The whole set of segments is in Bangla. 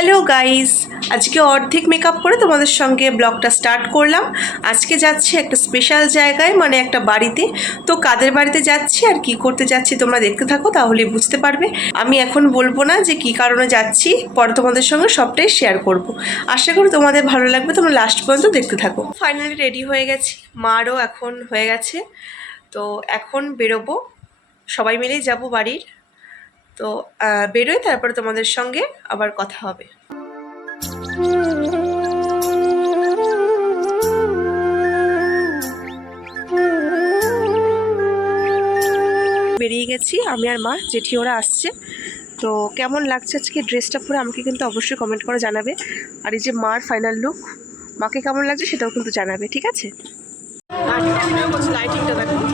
হ্যালো গাইস, আজকে অর্ধেক মেকআপ করে তোমাদের সঙ্গে ব্লগটা স্টার্ট করলাম। আজকে যাচ্ছি একটা স্পেশাল জায়গায়, মানে একটা বাড়িতে। তো কাদের বাড়িতে যাচ্ছি আর কি করতে যাচ্ছি তোমরা দেখতে থাকো, তাহলে বুঝতে পারবে। আমি এখন বলবো না যে কি কারণে যাচ্ছি, পরে তোমাদের সঙ্গে সবটাই শেয়ার করব। আশা করি তোমাদের ভালো লাগবে, তোমরা লাস্ট পর্যন্ত দেখতে থাকো। ফাইনালি রেডি হয়ে গেছি, মারও এখন হয়ে গেছে। তো এখন বেরোবো, সবাই মিলেই যাব বাড়ির। তো বেরোই, তারপরে তোমাদের সঙ্গে আবার কথা হবে। বেরিয়ে গেছি আমি আর মা, জেঠি ওরা আসছে। তো কেমন লাগছে আজকে ড্রেসটা পরে আমাকে কিন্তু অবশ্যই কমেন্ট করে জানাবে। আর এই যে মার ফাইনাল লুক, মাকে কেমন লাগছে সেটাও কিন্তু জানাবে, ঠিক আছে? লাইটিংটা দেখো।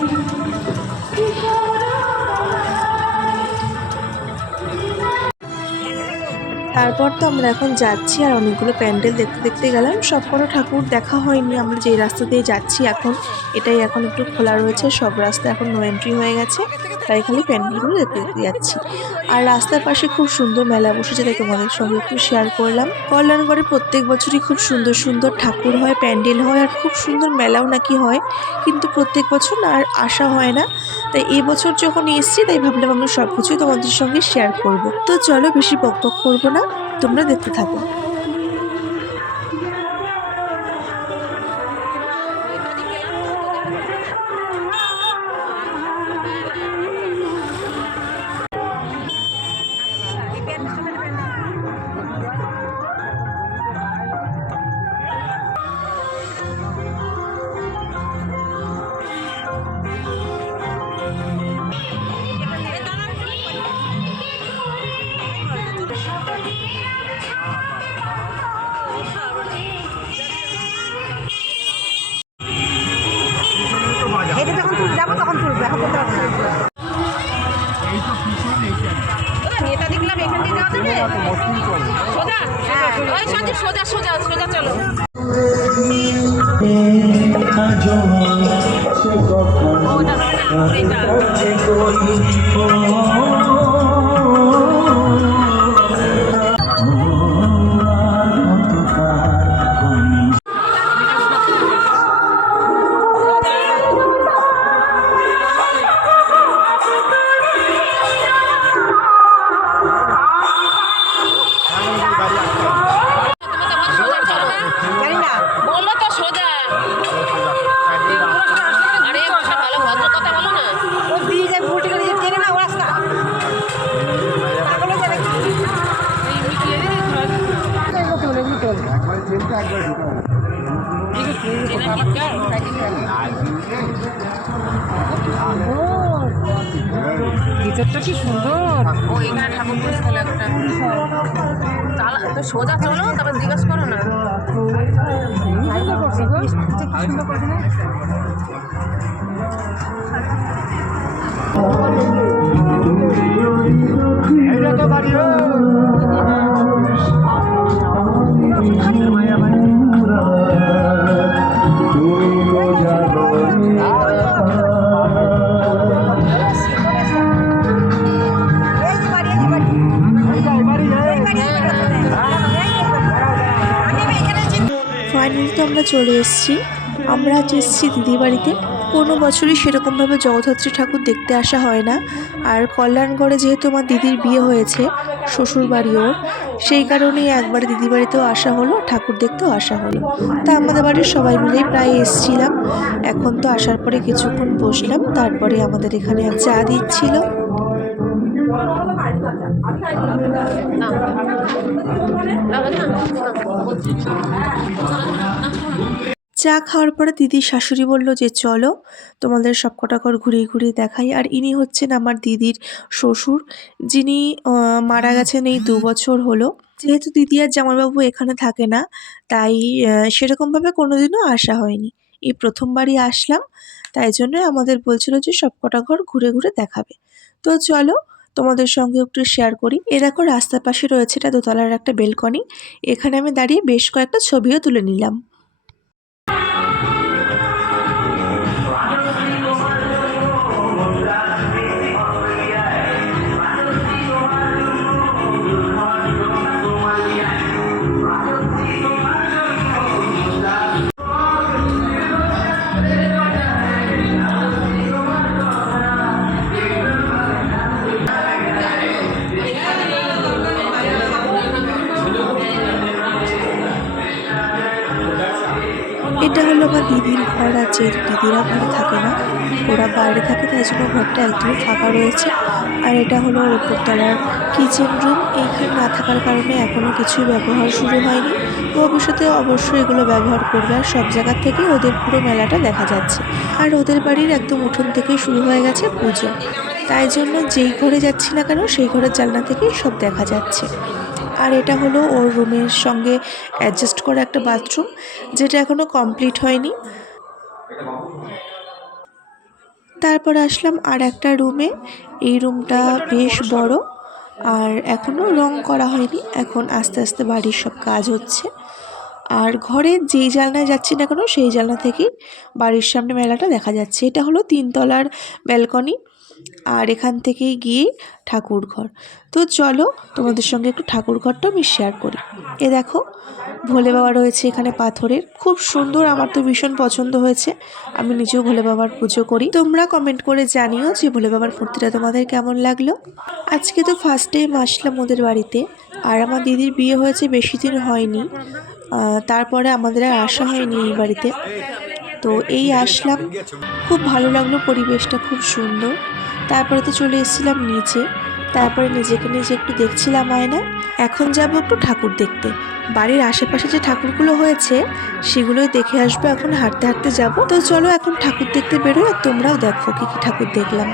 তারপর তো আমরা এখন যাচ্ছি, আর অনেকগুলো প্যান্ডেল দেখতে দেখতে গেলাম। সবকটা ঠাকুর দেখা হয়নি। আমরা যে রাস্তা দিয়ে যাচ্ছি এখন, এটাই এখন একটু খোলা রয়েছে, সব রাস্তা এখন নো এন্ট্রি হয়ে গেছে, তাই খালি প্যান্ডেলগুলো দেখতে দেখতে যাচ্ছি। আর রাস্তার পাশে খুব সুন্দর মেলা বসেছে, তাই তোমাদের সঙ্গে একটু শেয়ার করলাম। কল্যাণগড়ে প্রত্যেক বছরই খুব সুন্দর সুন্দর ঠাকুর হয়, প্যান্ডেল হয়, আর খুব সুন্দর মেলাও নাকি হয়, কিন্তু প্রত্যেক বছর না আর আসা হয় না। তাই এই বছর যখন এসেছি, তাই ভাবলাম আমি সব কিছুই তোমাদের সঙ্গে শেয়ার করব। তো চলো, বেশি বকবক করবো না, তোমরা দেখতে থাকো। এটা দেখলাম এখান দিয়ে যাওয়া যাবে সোজা সোজা সোজা চলো। ভিতরটা কি সুন্দর! ও এখানে ঠাকুর বসেছিল একটা। তো সোজা চলো, তারপর জিজ্ঞাসা করো না। ফাইনালি তো আমরা চলে এসেছি। আমরা আজ এসেছি দিদি বাড়িতে। কোনো বছরই সেরকমভাবে জগদ্ধাত্রী ঠাকুর দেখতে আসা হয় না। আর কল্যাণগড়ে যেহেতু আমার দিদির বিয়ে হয়েছে, শ্বশুর বাড়িও, সেই কারণেই একবার দিদি বাড়িতেও আসা হলো, ঠাকুর দেখতেও আসা হলো। তা আমাদের বাড়ির সবাই মিলেই প্রায় এসেছিলাম। এখন তো আসার পরে কিছুক্ষণ বসলাম, তারপরে আমাদের এখানে চা দিচ্ছিল। চা খাওয়ার পরে দিদির শাশুড়ি বলল যে চলো তোমাদের সব কটা ঘর ঘুরিয়ে ঘুরিয়ে দেখাই। আর ইনি হচ্ছেন আমার দিদির শ্বশুর, যিনি মারা গেছেন এই 2 বছর হলো। যেহেতু দিদি আর জামাইবাবু এখানে থাকে না, তাই সেরকমভাবে কোনোদিনও আসা হয়নি। এই প্রথমবারই আসলাম, তাই জন্য আমাদের বলছিল যে সব কটা ঘর ঘুরে ঘুরে দেখাবে। তো চলো তোমাদের সঙ্গে একটু শেয়ার করি। এ দেখো, রাস্তার পাশে রয়েছে এটা দোতলার একটা বেলকনি। এখানে আমি দাঁড়িয়ে বেশ কয়েকটা ছবিও তুলে নিলাম। দিদির ঘর আছে, দিদিরা ঘরে থাকে না, ওরা বাইরে থাকে, তাই জন্য ঘরটা একদমই ফাঁকা রয়েছে। আর এটা হলো উপরতলার কিচেন রুম। এইখানে না থাকার কারণে এখনও কিছুই ব্যবহার শুরু হয়নি, ভবিষ্যতে অবশ্যই এগুলো ব্যবহার করবে। আর সব জায়গা থেকে ওদের পুরো মেলাটা দেখা যাচ্ছে। আর ওদের বাড়ির একদম উঠোন থেকেই শুরু হয়ে গেছে পুজো, তাই জন্য যেই ঘরে যাচ্ছি না কেন সেই ঘরের জানলা থেকেই সব দেখা যাচ্ছে। আর এটা হলো ওর রুমের সঙ্গে অ্যাডজাস্ট করা একটা বাথরুম, যেটা এখনও কমপ্লিট হয়নি। তারপর আসলাম আর একটা রুমে। এই রুমটা বেশ বড়, আর এখনও রং করা হয়নি, এখন আস্তে আস্তে বাড়ির সব কাজ হচ্ছে। আর ঘরে যেই জানলায় যাচ্ছি না কেন সেই জানলা থেকেই বাড়ির সামনে মেলাটা দেখা যাচ্ছে। এটা হলো 3 তলার ব্যালকনি, আর এখান থেকেই গিয়ে ঠাকুর ঘর। তো চলো তোমাদের সঙ্গে একটু ঠাকুর ঘরটাও আমি শেয়ার করি। এ দেখো ভোলে বাবা রয়েছে এখানে পাথরের, খুব সুন্দর, আমার তো ভীষণ পছন্দ হয়েছে। আমি নিজেও ভোলে বাবার পুজো করি। তোমরা কমেন্ট করে জানিও যে ভোলে বাবার মূর্তিটা তোমাদের কেমন লাগলো। আজকে তো ফার্স্ট টাইম আসলাম ওদের বাড়িতে, আর আমার দিদির বিয়ে হয়েছে বেশি দিন হয়নি, তারপরে আমাদের আর আসা হয়নি এই বাড়িতে। তো এই আসলাম, খুব ভালো লাগলো, পরিবেশটা খুব সুন্দর। তারপরে তো চলে এসেছিলাম নিচে, তারপরে নিজেকে নিজে একটু দেখছিলাম আয়নায়। এখন যাব একটু ঠাকুর দেখতে। বাড়ির আশেপাশে যে ঠাকুরগুলো হয়েছে সেগুলোই দেখে আসবো। এখন হাঁটতে হাঁটতে যাব। তো চলো এখন ঠাকুর দেখতে বেরোয়, আর তোমরাও দেখো কি কি ঠাকুর দেখলাম।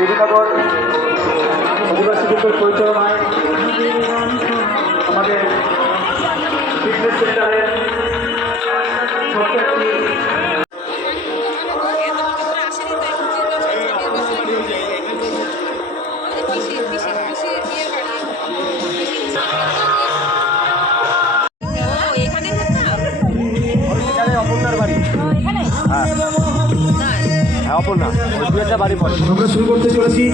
দেবীনগর আদিবাসী বিদ্যুৎ পরিচালনায় আমাদের ফিটনেস সেন্টারের ছোট্ট একটি অপর্ণার বাড়ি। হ্যাঁ হ্যাঁ অপর্ণা, ওই দু একটা বাড়ি পড়ে। আমরা শুরু করতে চলেছি।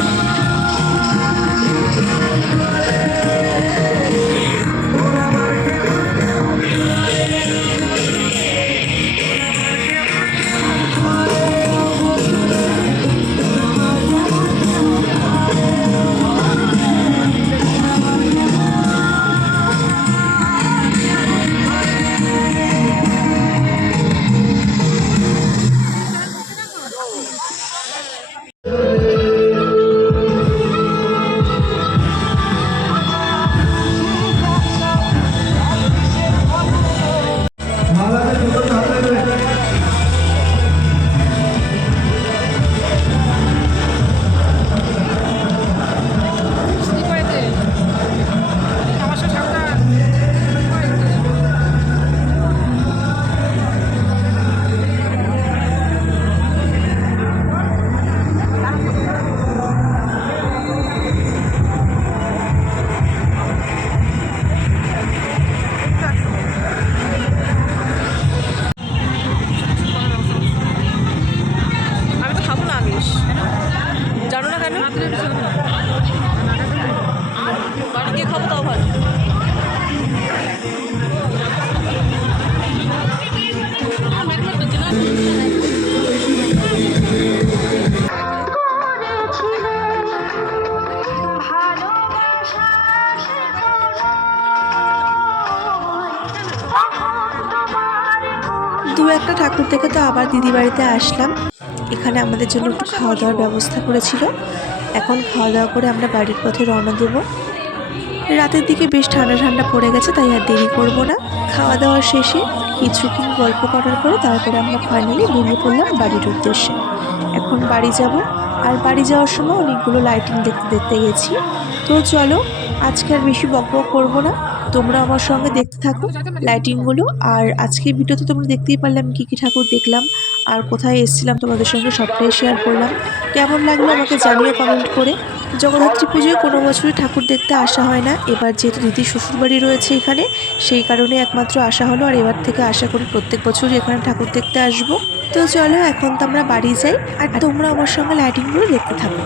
দু একটা ঠাকুর দেখে তো আবার দিদি বাড়িতে আসলাম। এখানে আমাদের জন্য একটু খাওয়া দাওয়ার ব্যবস্থা করেছিল। এখন খাওয়া দাওয়া করে আমরা বাড়ির পথে রওনা দেবো। রাতের দিকে বেশ ঠান্ডা ঠান্ডা পড়ে গেছে, তাই আর দেরি করবো না। খাওয়া দাওয়ার শেষে কিছুক্ষণ গল্প করার পরে তারপরে আমরা ফাইনালি বেরিয়ে পড়লাম বাড়ির উদ্দেশ্যে। এখন বাড়ি যাব, আর বাড়ি যাওয়ার সময় অনেকগুলো লাইটিং দেখতে দেখতে গেছি। তো চলো আজকে আর বেশি বকবক করবো না, তোমরা আমার সঙ্গে দেখতে থাকো লাইটিংগুলো। আর আজকের ভিডিওতে তোমরা দেখতেই পারলাম কী কী ঠাকুর দেখলাম আর কোথায় এসেছিলাম, তোমাদের সঙ্গে সবটাই শেয়ার করলাম। কেমন লাগলো আমাকে জানিয়ে কমেন্ট করে। জগদ্ধাত্রী পুজোয় কোনো বছরই ঠাকুর দেখতে আসা হয় না, এবার যেহেতু দিদির শ্বশুরবাড়ি রয়েছে এখানে, সেই কারণে একমাত্র আসা হলো। আর এবার থেকে আশা করি প্রত্যেক বছরই এখানে ঠাকুর দেখতে আসবো। তো চলো এখন তো আমরা বাড়ি যাই, আর তোমরা আমার সঙ্গে লাইটিংগুলো দেখতে থাকো।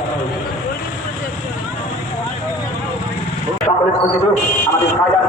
আমাদের